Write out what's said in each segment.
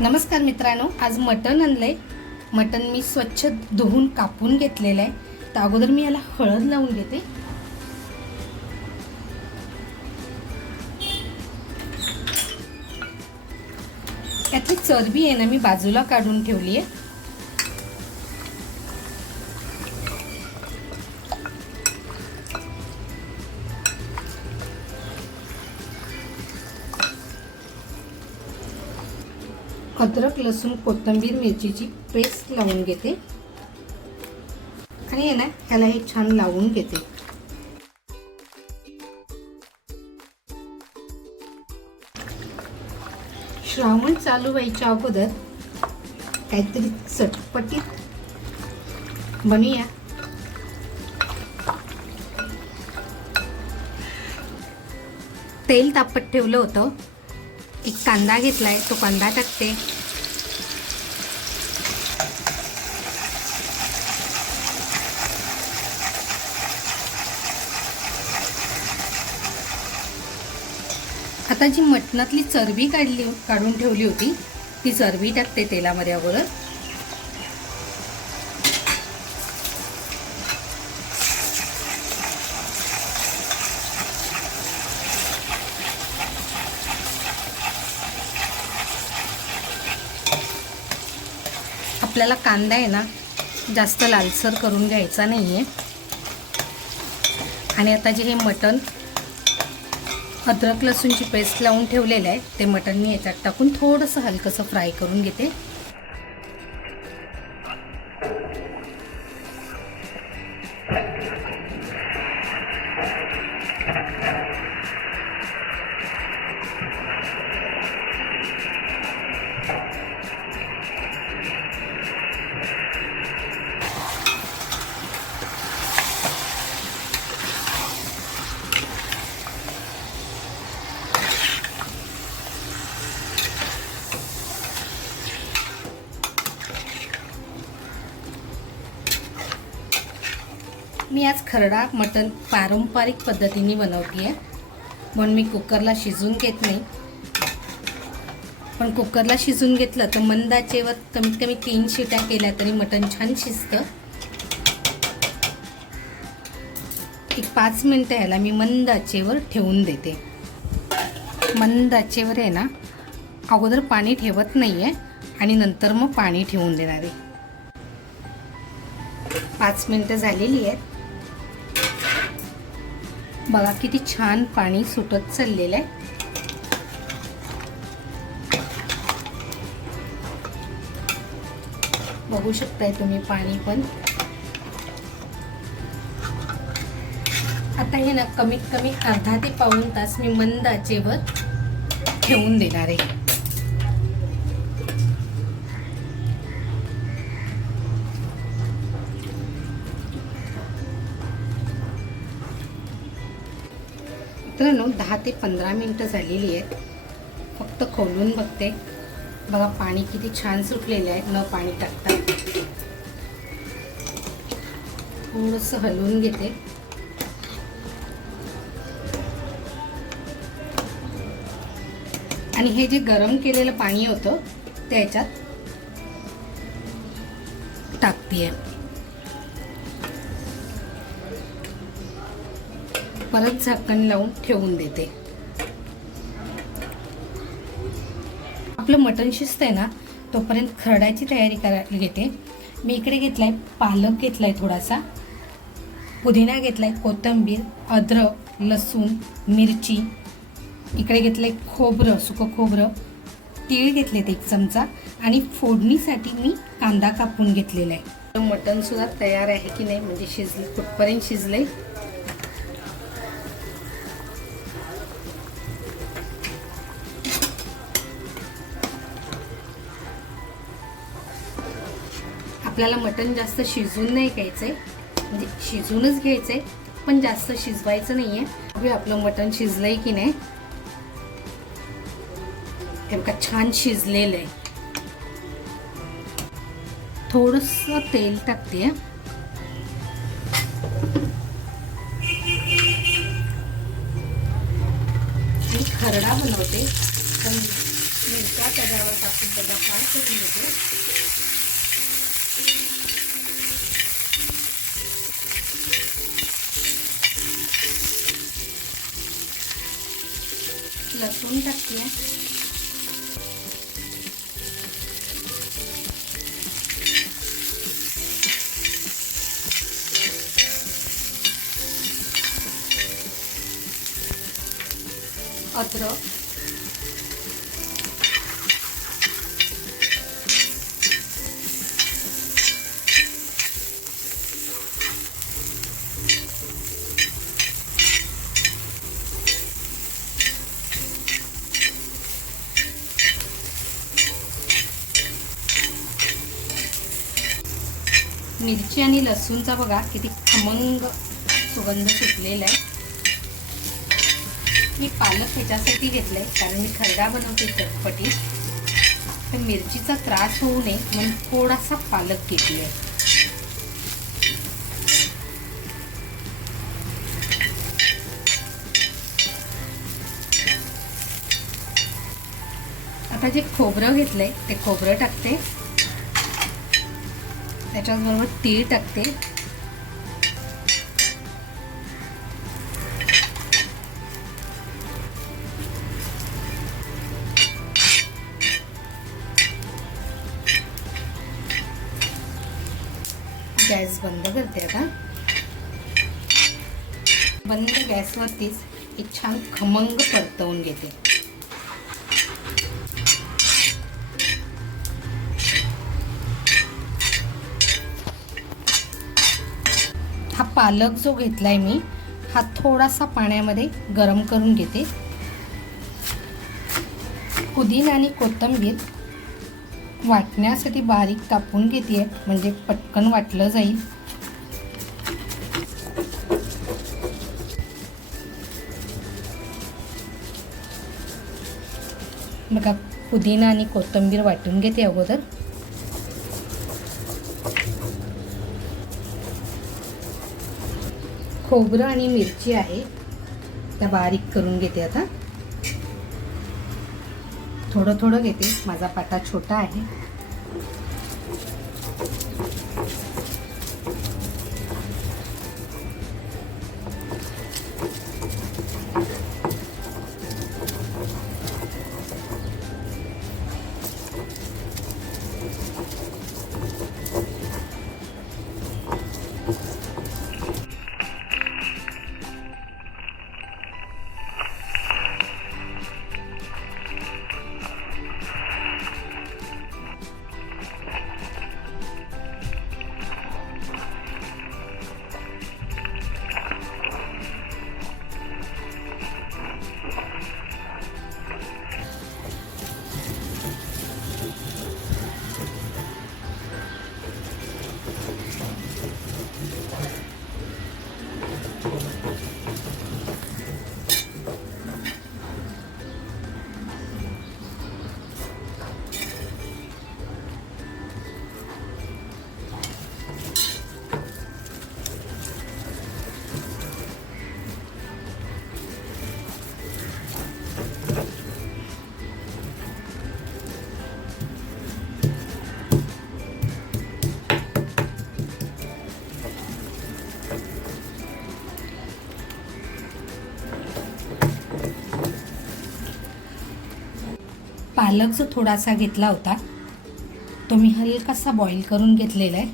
नमस्कार मित्रांनो आज मटण आहे मटण मी स्वच्छ धुवून कापून घेतलेलं आहे. तर अगोदर मी याला हळद लावून घेते. त्यातली चरबी आहे ना मी बाजूला काढून ठेवली आहे. अद्रक लसूण कोथिंबीर मिरचीची पेस्ट लावून घेते. आणि ना ह्याला हे छान लावून घेते. श्रावण चालू व्हायच्या अगोदर काहीतरी चटपटीत बनूया. तेल तापत ठेवलं होतं. एक कांदा घेतलाय तो कांदा टाकते. आता जी मटणातली चरबी काढली काढून ठेवली होती ती चरबी टाकते तेलामध्ये अगोदर. आपल्याला कांदा आहे ना जास्त लालसर करून घ्यायचा नाही आहे आणि आता जे हे मटण अद्रक लसूणची पेस्ट लावून ठेवलेलं आहे. ते मटण मी याच्यात टाकून थोडंसं हलकंसं फ्राय करून घेते. आज खरडा मटण पारंपरिक पद्धतीने बनवते आहे म्हणून मी कुकरला शिजून घेत नाही. पण कुकरला शिजून घेतलं तर मंदाचेवर कमीत कमी तीन शिट्या केल्या तरी मटण छान शिजतं. एक पाच मिनटं ह्याला मी मंदाचेवर ठेवून देते. मंद आचेवर आहे ना अगोदर पाणी ठेवत नाही आहे आणि नंतर मग पाणी ठेवून देणार आहे. पाच मिनटं झालेली आहेत. बघा किती छान पाणी सुटत चाललेलं आहे. बघू शकताय तुम्ही पाणी पण. आता हे ना कमीत कमी अर्धा ते पाऊण तास मी मंद आचेवर ठेवून देणार आहे. मित्रांनो दहा ते पंधरा मिनटं झालेली आहेत. फक्त खोलून बघते. बघा पाणी किती छान सुटलेलं आहे. न पाणी टाकता. थोडंसं हलवून घेते. आणि हे जे गरम केलेलं पाणी होतं ते याच्यात टाकते. परत झाकण लावून ठेवून देते. आपलं मटण शिजतंय ना तोपर्यंत खरड्याची तयारी करायला घेते. मी इकडे घेतलाय पालक घेतलाय थोडासा पुदिना घेतलाय कोथिंबीर अद्रक लसूण मिरची. इकडे घेतलंय खोबरं सुकं खोबरं. तीळ घेतलेत एक चमचा आणि फोडणीसाठी मी कांदा कापून घेतलेला आहे. मटण सुद्धा तयार आहे की नाही म्हणजे शिजलं कुठपर्यंत शिजले आपल्याला मटण जास्त शिजून नाही घ्यायचं आहे म्हणजे शिजूनच आहे पण जास्त शिजवायचं नाही आहे आपलं मटण शिजलंय की नाही. हे बघा छान शिजलेलं आहे थोडस तेल टाकते. मी खरडा बनवते पण मिरच्या तव्यावर टाकून त्याला फ्राय करून घेते. लसूण टाकते अद्रक मिरची आणि लसूणचा बघा किती खमंग सुगंध सुटलेला आहे. मी पालक ह्याच्यासाठी आहे कारण मी खरडा बनवते चटपटी. तर मिरचीचा त्रास होऊ नये म्हणून थोडासा पालक घेतली आहे आता जे खोबरं घेतलं आहे ते खोबरं टाकते. त्याच्याचबरोबर तीळ टाकते. गॅस बंद करते आता. बंद गॅसवरतीच एक छान खमंग परतवून घेते. पालक जो घेतला आहे मी हा थोडासा पाण्यामध्ये गरम करून घेते. पुदिना आणि कोथिंबीर वाटण्यासाठी बारीक कापून घेते म्हणजे पटकन वाटलं जाईल. बघा पुदिना आणि कोथिंबीर वाटून घेते अगोदर. खोबरं आणि मिरची आहे. त्या बारीक करून घेते आता. थोडं थोडं घेते. माझा पाटा छोटा आहे. पालक जो थोडासा घेतला होता. तो मी हलकासा बॉईल करून घेतलेला आहे.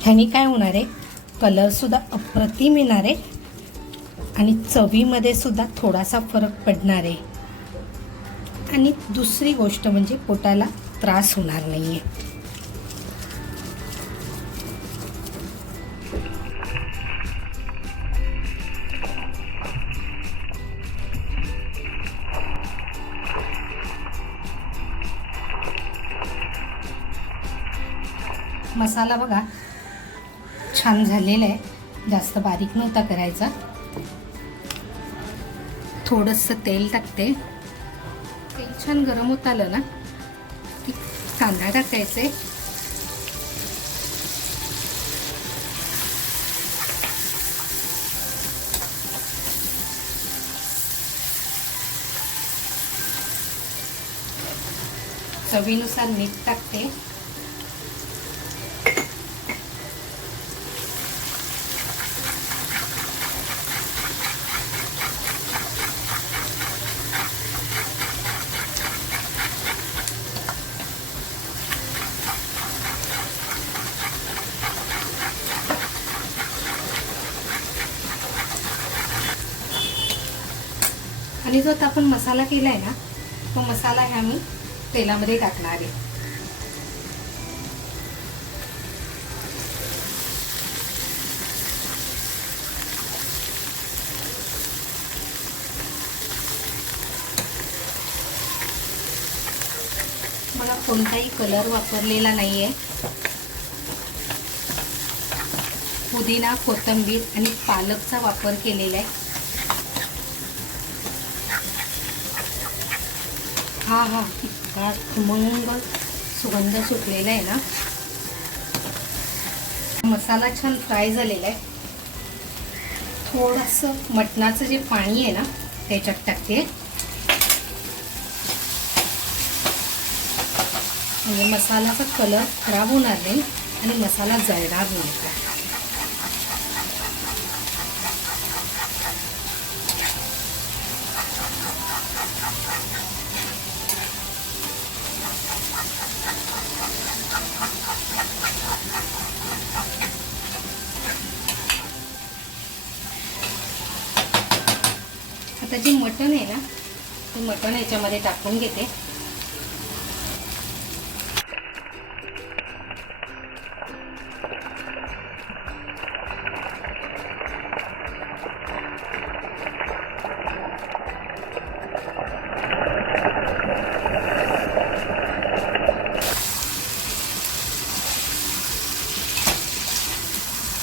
ह्याने काय होणार आहे? कलरसुद्धा अप्रतिम येणार आहे. आणि चवीमध्ये सुद्धा थोडासा फरक पडणार आहे. आणि दुसरी गोष्ट म्हणजे पोटाला त्रास होणार नाही आहे मसाला बघा. छान झालेला आहे. जास्त बारीक नव्हता करायचा. थोडंसं तेल टाकते. तेल छान गरम होत आलं ना. की कांदा टाकायचे चवीनुसार मीठ टाकते. आणि जो आता आपण मसाला केला आहे ना तो मसाला ह्या मी तेलामध्ये टाकणार आहे. मला कोणताही कलर वापरलेला नाही आहे पुदिना कोथिंबीर आणि पालकचा वापर केलेला आहे. हा हा. इतका खमंग सुगंध सुटलेला आहे ना. मसाला छान फ्राय झालेला आहे. थोडंसं मटणाचं जे पाणी आहे ना त्याच्यात टाकते. म्हणजे मसाल्याचा कलर खराब होणार नाही आणि मसाला जळणार नाही. आता जे मटण आहे ना ते मटण याच्यामध्ये टाकून घेते.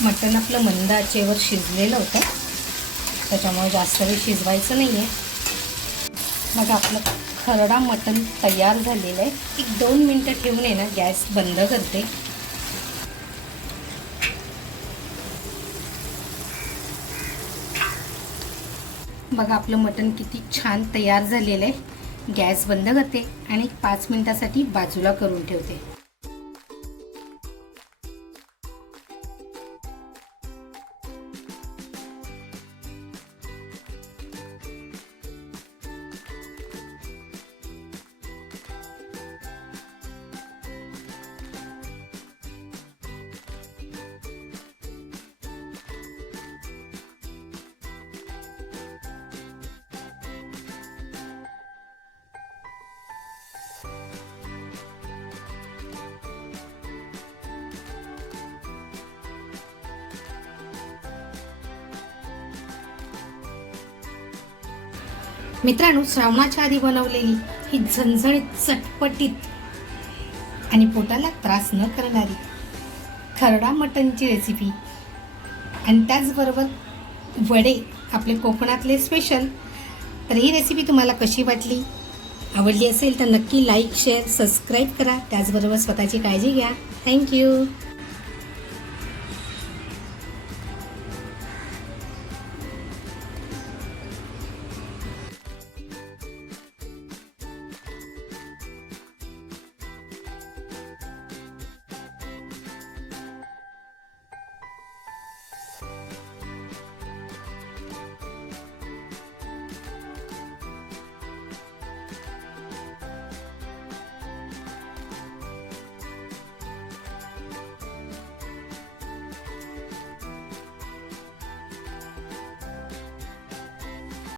मटण आपलं मंद आचेवर शिजलेलं होतं. त्याच्यामुळे जास्त वेळ शिजवायचं नाही आहे मग आपलं खरडा मटण तयार झालेलं आहे. एक दोन मिनटं ठेवून आहे ना गॅस बंद करते. बघा आपलं मटण किती छान तयार झालेलं आहे. गॅस बंद करते आणि पाच मिनटासाठी बाजूला करून ठेवते. मित्रांनो श्रावणाच्या आधी बनवलेली ही झणझणीत चटपटीत आणि पोटाला त्रास न करणारी खरडा मटनची रेसिपी आणि त्याचबरोबर वडे आपले कोकणातले स्पेशल तर ही रेसिपी तुम्हाला कशी वाटली? आवडली असेल तर नक्की लाईक शेअर सबस्क्राईब करा. त्याचबरोबर स्वतःची काळजी घ्या. थँक्यू